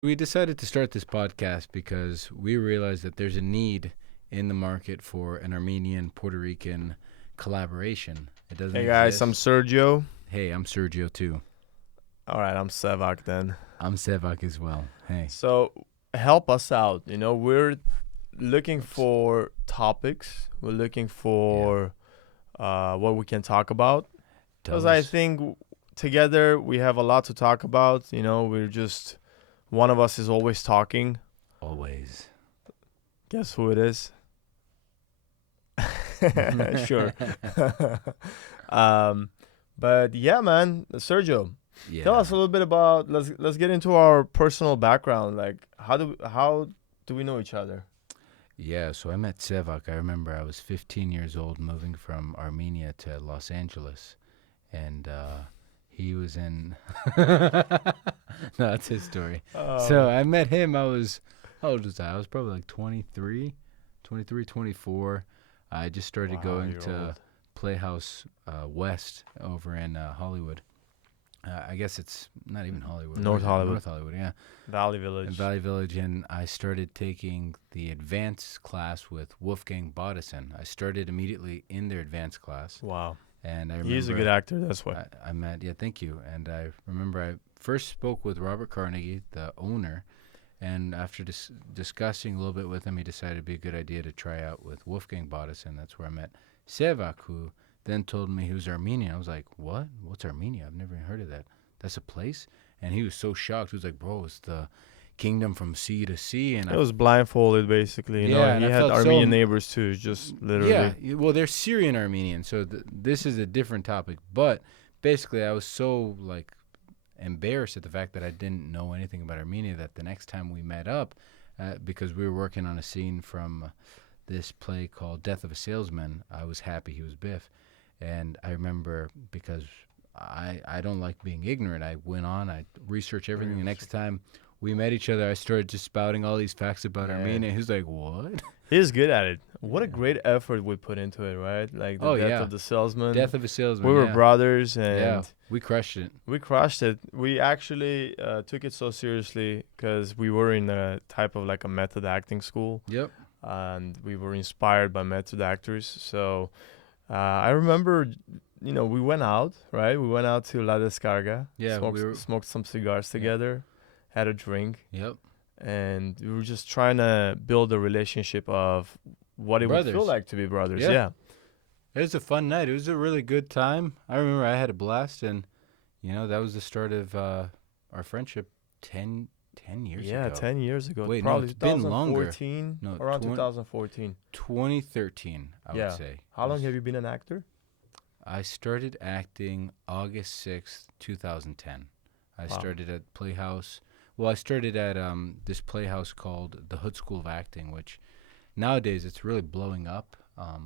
We decided to start this podcast because we realized that there's a need in the market for an Armenian Puerto Rican collaboration. It doesn't Hey guys, I'm exist. Sergio. Hey, I'm Sergio too. All right, I'm Sevak then. I'm Sevak as well. Hey. So help us out. We're looking Oops. for topics. We're looking Yeah. for what we can talk about. Because Tell I us. think together we have a lot to talk about. We're just one of us is always talking. Always. Guess who it is? Sure. um, but yeah, man, Sergio. Tell Yeah. us a little bit about let's get into our personal background. Like how do we know each other? Yeah, so I met Sevak. I remember I was 15 years old moving from Armenia to Los Angeles. And he was in. No, that's his story. So Um, I met him. How old was I? I was probably like 23, 23, 24. I just started wow, going you're to old. Playhouse West over in Hollywood. I guess it's not even Hollywood. Where North is it? Hollywood, North Hollywood, yeah. Valley In Village. Valley Village. And I started taking the advanced class with Wolfgang Bodison. I started immediately in their advanced class. Wow, And I he's a remember good actor. That's why. I met, yeah, thank you. And I remember I first spoke with Robert Carnegie, the owner, and after discussing a little bit with him, he decided it'd be a good idea to try out with Wolfgang Bodison. That's where I met Sevak, who then told me he was Armenian. I was like, what? What's Armenia? I've never even heard of that. That's a place? And he was so shocked. He was like, bro, it's the kingdom from sea to sea. And It was blindfolded basically. yeah, and He I had felt Armenian so. neighbors too, just Yeah, literally. well, they're Syrian Armenian, so this is a different topic. But basically, I was so like embarrassed at the fact that I didn't know anything about Armenia that the next time we met up, because we were working on a scene from this play called Death of a Salesman, I was happy he was Biff. And I remember because I don't like being ignorant, I went on, I researched everything. The next time we met each other, I started just spouting all these facts about Yeah, Armenia. He was like, what? he's good at it. What a Yeah. great effort we put into it, right? Like the Oh, death yeah. of the salesman. Death of a We Salesman, were yeah. brothers, Yeah, and we crushed it. we crushed it. We actually took it so seriously because we were in a type of like a method acting school, Yep. and we were inspired by method actors. So I remember, we went out, right? We went out to La Descarga, Yeah, we were. smoked some cigars Yeah. together, had a drink, Yep. and we were just trying to build a relationship of what it would feel Brothers. like to be brothers. Yeah. Yeah. It was a fun night. It was a really good time. I remember I had a blast, and that was the start of our friendship 10 years Yeah, ago. 10 years ago. Wait, no, Probably it's been longer. 2014, No, around 2014. 2013, I would Yeah. say. How long have you been an actor? I started acting August 6th, 2010. I Wow. started at Playhouse. Well, I started at this playhouse called the Hood School of Acting, which nowadays it's really blowing up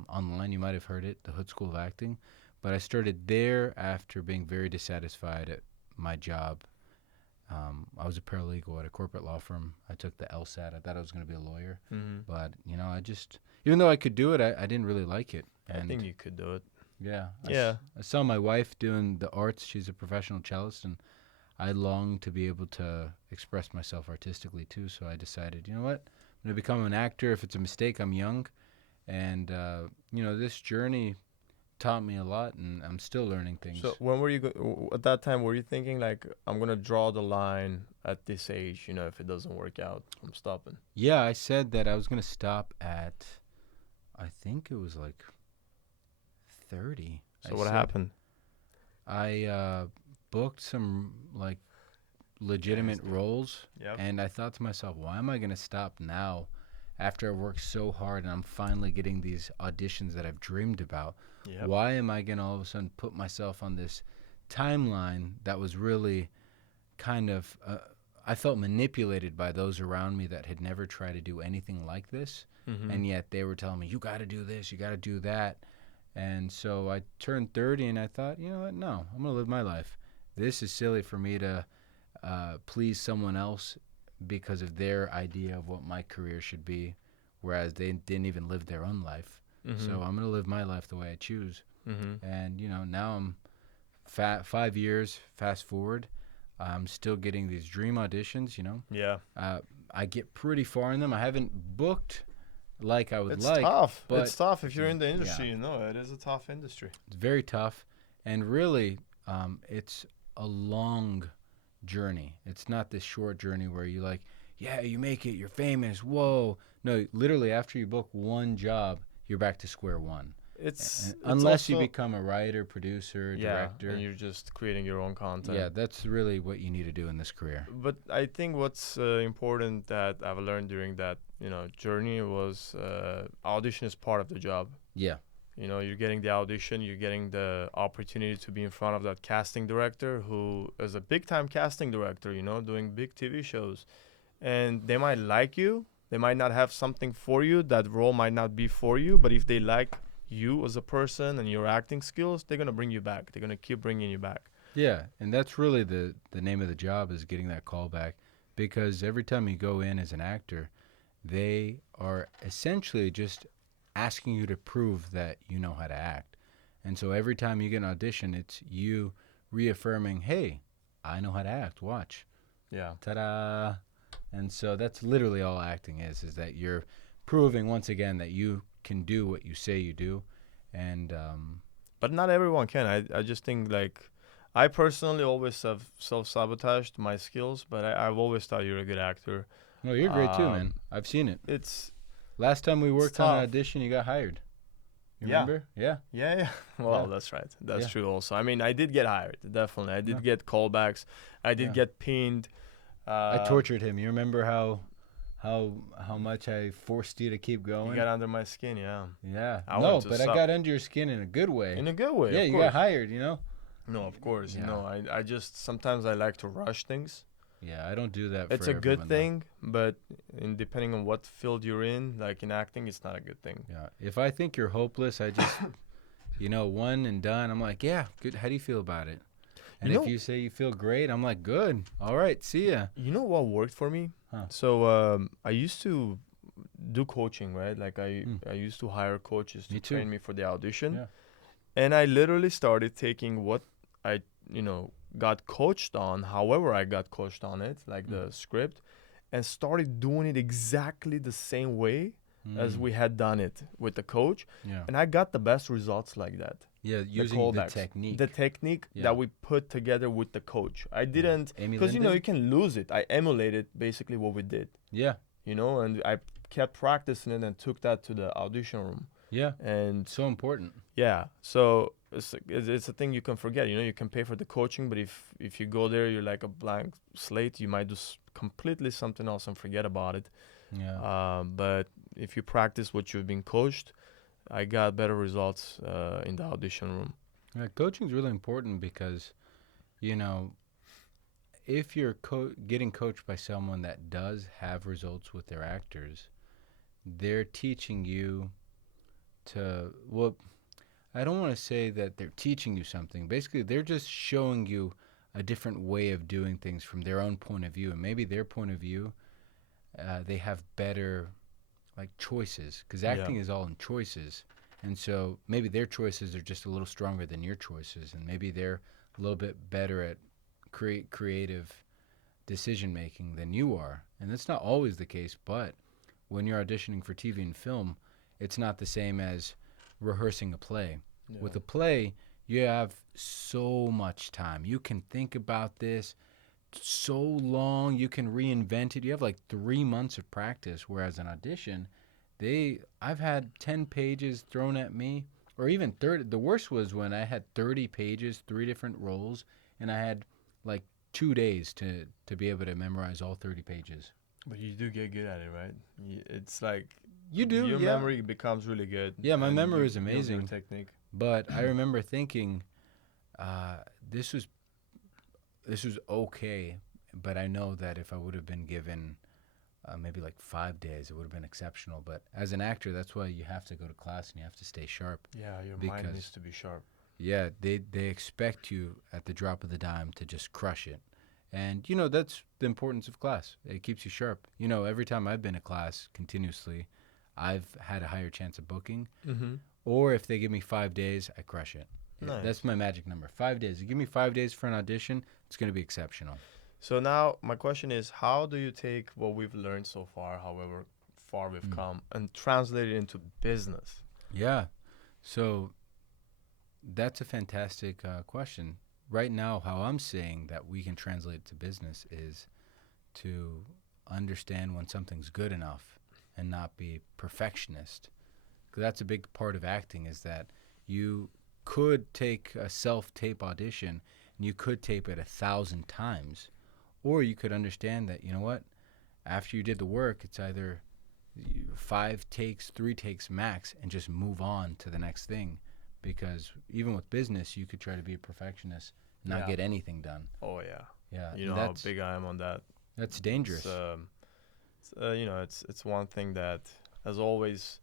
online. You might have heard it, the Hood School of Acting. But I started there after being very dissatisfied at my job. I was a paralegal at a corporate law firm. I took the LSAT. I thought I was going to be a lawyer. Hmm. But, I just, even though I could do it, I didn't really like it. I And think you could do it. yeah, Yeah. I saw my wife doing the arts. She's a professional cellist, and I longed to be able to express myself artistically too. So I decided, you know what, I'm gonna become an actor. If it's a mistake, I'm young, and this journey taught me a lot, and I'm still learning things. So when were you at that time? Were you thinking like I'm gonna draw the line at this age? If it doesn't work out, I'm stopping. Yeah, I said that I was gonna stop at, I think it was like 30. So what happened? I booked some like legitimate roles, Yep. and I thought to myself, why am I going to stop now after I worked so hard and I'm finally getting these auditions that I've dreamed about? Yep. Why am I going to all of a sudden put myself on this timeline that was really kind of, I felt manipulated by those around me that had never tried to do anything like this, Mm-hmm. and yet they were telling me, you got to do this, you got to do that. And so I turned 30 and I thought, you know what, no, I'm going to live my life. This is silly for me to please someone else because of their idea of what my career should be, whereas they didn't even live their own life. Mm-hmm. So I'm going to live my life the way I choose. Mm-hmm. And, now I'm 5 years, fast forward. I'm still getting these dream auditions, you know. Yeah. I get pretty far in them. I haven't booked like I would It's like, tough. but It's tough if you're in the yeah, industry. You know, it is a tough industry. it's very tough. And really, it's a long journey. It's not this short journey where you like, yeah, you make it, you're famous, whoa. No, literally after you book one job, you're back to square one. It's Unless you also, become a writer, producer, yeah, director. and you're just creating your own content. Yeah, that's really what you need to do in this career. But I think what's important that I've learned during that journey was audition is part of the job. Yeah. You're getting the audition, you're getting the opportunity to be in front of that casting director who is a big time casting director, doing big TV shows. And they might like you, they might not have something for you, that role might not be for you, but if they like you as a person and your acting skills, they're going to bring you back. They're going to keep bringing you back. Yeah, and that's really the name of the job, is getting that call back, because every time you go in as an actor, they are essentially just asking you to prove that you know how to act. And so every time you get an audition, it's you reaffirming, hey, I know how to act, watch. Yeah. Ta-da! And so that's literally all acting is that you're proving once again that you can do what you say you do. And but not everyone can. I just think, like, I personally always have self-sabotaged my skills, but I've always thought you're a good actor. no, you're great too, man. I've seen it. It's Last time we worked on an tough. audition, you got hired. You Yeah. remember? Yeah. Yeah. Well, Yeah. that's right. That's Yeah. true also. I mean, I did get hired, definitely. I did Yeah. get callbacks. I did Yeah. get pinned. I tortured him. You remember how much I forced you to keep You going? got under my skin, yeah. Yeah. I No, wanted to but I suck. got under your skin in a good way. In a good way, yeah, of you course. got hired, you know? No, of course. Yeah. I just, sometimes I like to rush things. Yeah, I don't do that It's for a good everyone, though. thing, but depending on what field you're in, like in acting, it's not a good thing. Yeah. If I think you're hopeless, I just, one and done. I'm like, yeah, good. How do you feel about it? And You if know- you say you feel great, I'm like, good. All right, see ya. You know what worked for me? Huh. So I used to do coaching, right? Like Mm. I used to hire coaches to Me too. train me for the audition. Yeah. And I literally started taking what I, got coached on, however I got coached on it, like the script, and started doing it exactly the same way as Mm. we had done it with the coach. Yeah. And I got the best results like that. Yeah, The using the callbacks. technique. The technique Yeah. that we put together with the coach. I didn't, Amy because Linden? you can lose it. I emulated basically what we did, Yeah. and I kept practicing it and took that to the audition room. Yeah. And So important. yeah, so it's a thing you can forget. You can pay for the coaching, but if you go there, you're like a blank slate. You might do completely something else and forget about it. Yeah. But if you practice what you've been coached, I got better results in the audition room. Yeah, coaching is really important because, if you're getting coached by someone that does have results with their actors, they're teaching you to, well, I don't want to say that they're teaching you something. Basically, they're just showing you a different way of doing things from their own point of view. And maybe their point of view, they have better, like, choices. Because acting is all in choices. And so maybe their choices are just a little stronger than your choices. And maybe they're a little bit better at creative decision-making than you are. And that's not always the case. But when you're auditioning for TV and film, it's not the same as rehearsing a play. Yeah. With a play, you have so much time. You can think about this so long. You can reinvent it. You have like 3 months of practice. Whereas an audition, I've had 10 pages thrown at me, or even 30. The worst was when I had 30 pages, 3 different roles, and I had like 2 days to be able to memorize all 30 pages. But you do get good at it, right? It's like You do, your yeah. memory becomes really good. Yeah, my and memory you is build your amazing. technique. But I remember thinking, this was okay, but I know that if I would have been given maybe like 5 days, it would have been exceptional. But as an actor, that's why you have to go to class and you have to stay sharp. Yeah, your mind Because- needs to be sharp. Yeah, they expect you at the drop of the dime to just crush it. And, that's the importance of class. It keeps you sharp. Every time I've been to class continuously, I've had a higher chance of booking. Mm-hmm. Or if they give me 5 days, I crush it. Nice. That's my magic number. 5 days. You give me 5 days for an audition, it's going to be exceptional. So now my question is, how do you take what we've learned so far, however far we've come, and translate it into business? Yeah. So that's a fantastic question. Right now, how I'm saying that we can translate it to business is to understand when something's good enough and not be perfectionist. 'Cause that's a big part of acting, is that you could take a self-tape audition and you could tape it 1,000 times, or you could understand that, you know what, after you did the work, it's either 5 takes, 3 takes max, and just move on to the next thing. Because even with business, you could try to be a perfectionist, not Yeah. get anything done. Oh yeah. Yeah, You know how big I am on that. that's dangerous. You know, it's one thing that has always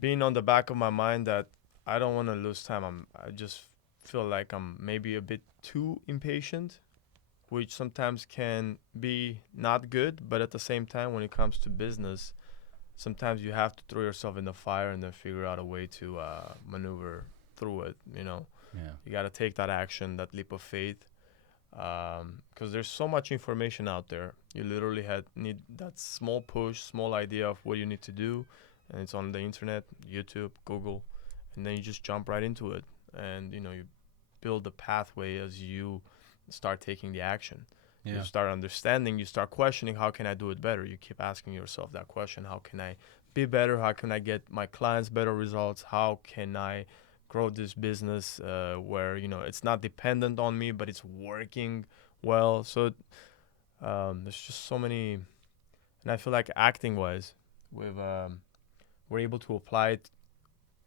been on the back of my mind, that I don't want to lose time. I just feel like I'm maybe a bit too impatient, which sometimes can be not good. But at the same time, when it comes to business, sometimes you have to throw yourself in the fire and then figure out a way to maneuver through it. You know, Yeah. you got to take that action, that leap of faith, because there's so much information out there. You literally need that small push, small idea of what you need to do, and it's on the internet, YouTube, Google, and then you just jump right into it, and you know, you build the pathway as you start taking the action. Yeah. You start understanding, you start questioning, how can I do it better? You keep asking yourself that question: how can I be better? How can I get my clients better results? How can I grow this business where, you know, it's not dependent on me, but it's working well? So there's just so many, and I feel like acting wise, we're able to apply it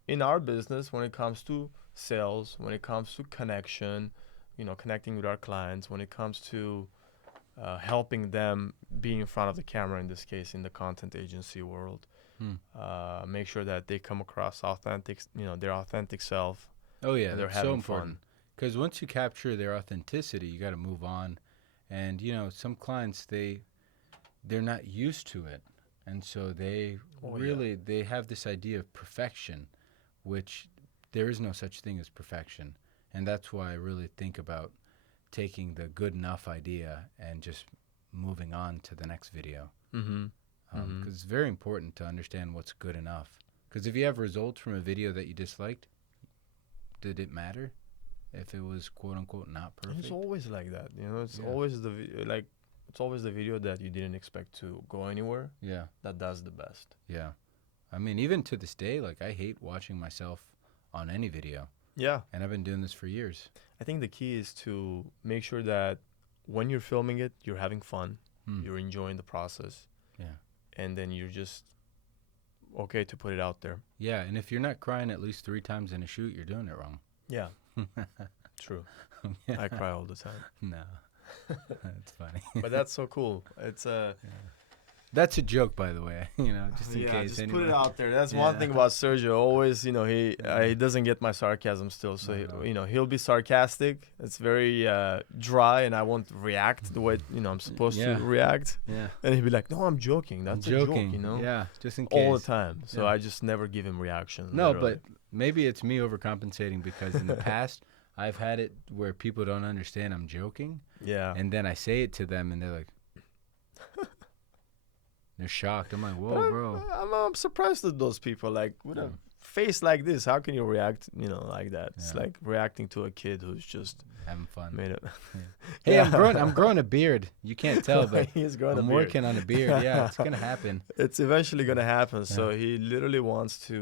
in our business when it comes to sales, when it comes to connection, you know, connecting with our clients, when it comes to helping them be in front of the camera, in this case in the content agency world. Make sure that they come across authentic, you know, their authentic self. Oh yeah, and they're that's so having important. fun. Because once you capture their authenticity, you got to move on. And you know, some clients, they're not used to it, and so they Oh, yeah. really they have this idea of perfection, which there is no such thing as perfection. And that's why I really think about taking the good enough idea and just moving on to the next video. Mm-hmm. Because it's very important to understand what's good enough. Because if you have results from a video that you disliked, did it matter if it was quote unquote not And perfect? it's always like that, you know. It's Yeah. always it's always the video that you didn't expect to go anywhere Yeah, that does the best. yeah. I mean, even to this day, like I hate watching myself on any video, Yeah, and I've been doing this for years. I think the key is to make sure that when you're filming it, you're having fun, you're enjoying the process, Yeah. and then you're just okay to put it out there. Yeah, and if you're not crying at least 3 times in a shoot, you're doing it wrong. Yeah, true. I cry all the time. No, that's funny. But that's so cool. It's That's a joke, by the way. You know, just in case. just anyone... put it out there. That's Yeah. one thing about Sergio. Always, you know, he Yeah. doesn't get my sarcasm still. So No. you know, he'll be sarcastic. It's very dry, and I won't react the way, you know, I'm supposed Yeah. to react. Yeah. And he'll be like, "No, I'm joking. That's I'm a joking. joke," you know. Yeah, just in case. All the time. So Yeah. I just never give him reactions. No, literally. but maybe it's me overcompensating because in the past I've had it where people don't understand I'm joking, yeah. and then I say it to them, and they're like, they're shocked. I'm like, But whoa, bro. I'm surprised at those people. Like, with a face like this, how can you react, you know, like that? It's Yeah. like reacting to a kid who's just Having fun. made it. Hey, Yeah. I'm growing a beard. You can't tell, but He's growing a I'm beard. working on a beard. Yeah, it's gonna happen. It's eventually gonna happen. So he literally wants to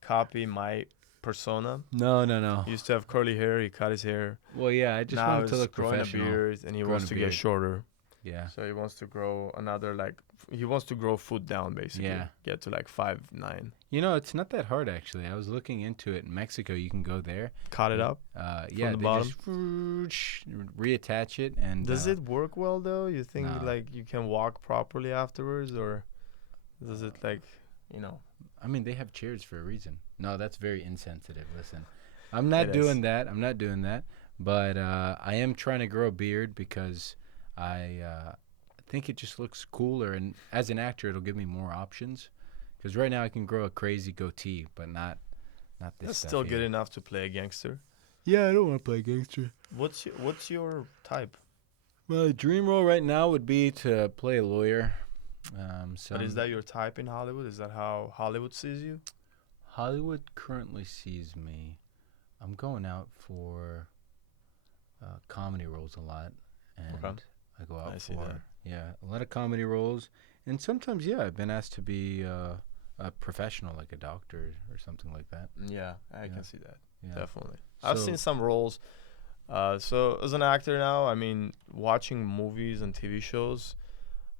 copy my persona. No. He used to have curly hair. He cut his hair. Well, yeah, I just Now want it to he's look growing a professional. beard, and he Growing wants a to beard. get shorter. Yeah. So he wants to grow another, like, he wants to grow foot down, basically. Yeah. Get to like 5'9". You know, it's not that hard actually. I was looking into it. In Mexico, you can go there. Cut it up. Yeah, the they bottom? just reattach it, and Does it work well though? You think No. like you can walk properly afterwards, or does it, like, you know? I mean, they have chairs for a reason. No, that's very insensitive. Listen, I'm not It doing is. that. I'm not doing that. But I am trying to grow a beard because I think it just looks cooler, and as an actor, it'll give me more options. Because right now I can grow a crazy goatee, but not not this That's stuff still good here. enough to play a gangster. Yeah, I don't want to play gangster. What's your type? My dream role right now would be to play a lawyer. But is that your type in Hollywood? Is that how Hollywood sees you? Hollywood currently sees me. I'm going out for comedy roles a lot, and Okay. I go out I see for that. a lot of comedy roles, and sometimes I've been asked to be a professional, like a doctor or something like that. Yeah, I Yeah. can see that. Yeah. Definitely. I've So- seen some roles. So as an actor now, I mean, watching movies and TV shows,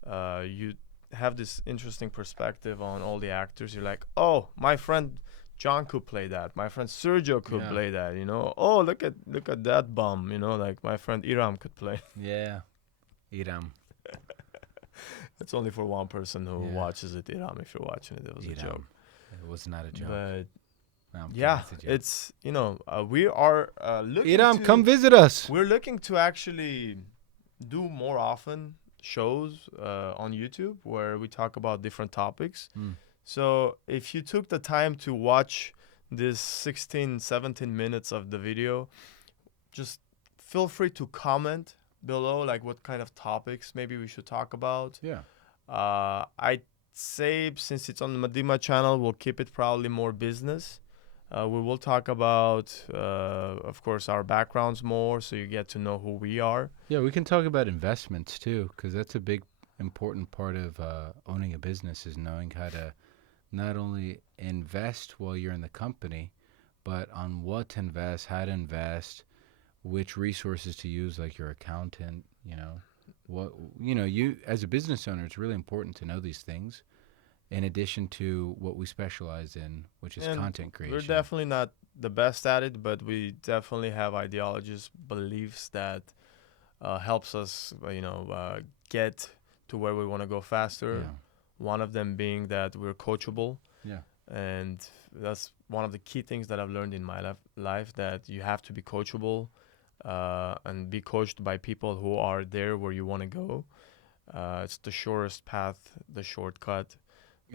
you have this interesting perspective on all the actors. You're like, oh, my friend John could play that. My friend Sergio could Yeah. play that. You know, oh, look at that bum. You know, like my friend Iram could play. Yeah, Iram. It's only for one person who Yeah. watches it. Iram, if you're watching it, it was a Iram. joke. It was not a joke. But No, I'm kidding, yeah, it's a joke. it's we are looking Iram, to, come visit us. We're looking to actually do more often shows on YouTube where we talk about different topics. Mm. So if you took the time to watch this 16, 17 minutes of the video, just feel free to comment below, like what kind of topics maybe we should talk about. Yeah. I'd say since it's on the Medima channel, we'll keep it probably more business. We will talk about, of course, our backgrounds more, so you get to know who we are. Yeah, we can talk about investments too, because that's a big, important part of owning a business is knowing how to not only invest while you're in the company, but on what to invest, how to invest, which resources to use, like your accountant. You as a business owner, it's really important to know these things. In addition to what we specialize in, which is And content creation. We're definitely not the best at it, but we definitely have ideologies, beliefs that helps us, get to where we want to go faster. Yeah. One of them being that we're coachable. Yeah. And that's one of the key things that I've learned in my life, that you have to be coachable and be coached by people who are there where you want to go. It's the surest path, the shortcut.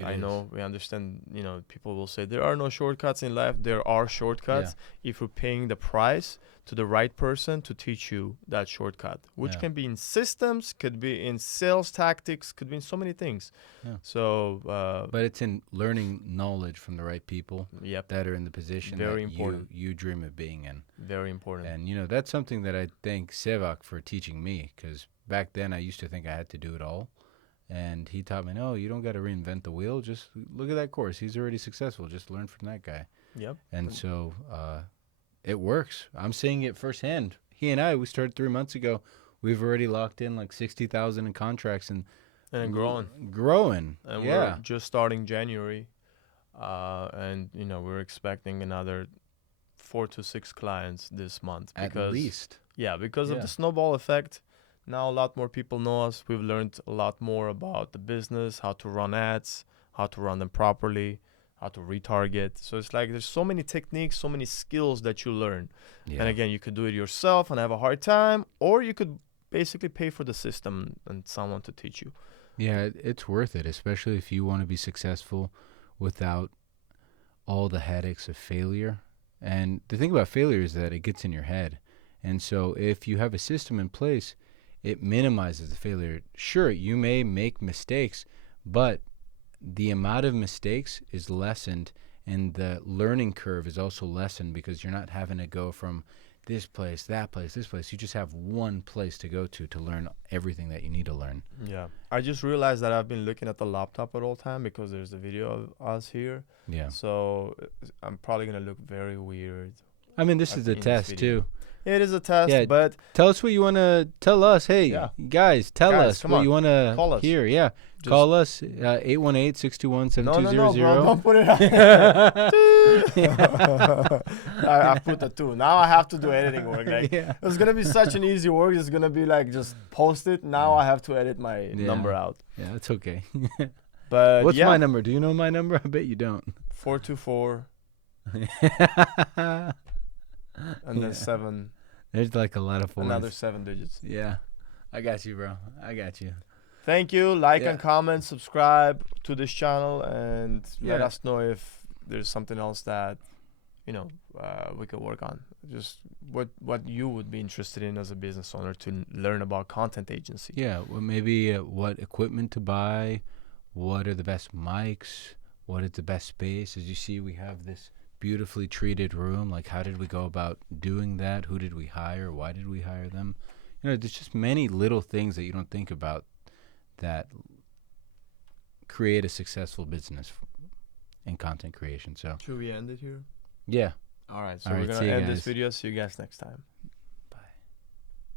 I know, we understand, people will say there are no shortcuts in life. There are shortcuts if you're paying the price to the right person to teach you that shortcut, which can be in systems, could be in sales tactics, could be in so many things. Yeah. So, but it's in learning knowledge from the right people yep, that are in the position Very that important. you dream of being in. very important. And, that's something that I thank Sevak for teaching me, because back then I used to think I had to do it all. And he taught me, no, you don't got to reinvent the wheel. Just look at that course. He's already successful. Just learn from that guy. Yep. And so it works. I'm seeing it firsthand. He and I, we started 3 months ago. We've already locked in like 60,000 in contracts and growing. Growing. And yeah. we're just starting January. And, we're expecting another 4 to 6 clients this month. At least. Yeah, because of the snowball effect. Now a lot more people know us. We've learned a lot more about the business, how to run ads, how to run them properly, how to retarget. So it's like there's so many techniques, so many skills that you learn. Yeah. And again, you could do it yourself and have a hard time, or you could basically pay for the system and someone to teach you. Yeah, it's worth it, especially if you want to be successful without all the headaches of failure. And the thing about failure is that it gets in your head. And so if you have a system in place, it minimizes the failure. Sure, you may make mistakes, but the amount of mistakes is lessened, and the learning curve is also lessened because you're not having to go from this place, that place, this place. You just have one place to go to learn everything that you need to learn. Yeah. I just realized that I've been looking at the laptop at all time because there's a video of us here. Yeah. So I'm probably going to look very weird. I mean, this is a test too. It is a test, Yeah, but tell us what you want to tell us. Hey, Yeah. guys, tell Guys, us come what on. you want to Call us. hear. Yeah, Just- call us 818-621-7200. no, bro, don't put it out. I put the 2. Now I have to do editing work. Like, Yeah. it's going to be such an easy work. It's going to be like just post it. Now I have to edit my number out. Yeah, that's okay. But What's my number? Do you know my number? I bet you don't. 424 and then 7. There's like a lot of fours. Another 7 digits. Yeah, I got you, bro. I got you. Thank you. Like Yeah. and comment, subscribe to this channel, and let Yeah. us know if there's something else that we could work on. Just what you would be interested in as a business owner to learn about content agency. Yeah, well, maybe what equipment to buy, what are the best mics, what is the best space. As you see, we have this beautifully treated room. Like, how did we go about doing that? Who did we hire? Why did we hire them? There's just many little things that you don't think about that create a successful business in content creation. So, Should we end it here? yeah. All right. So All we're right, going see to you end this guys. video. See you guys next time.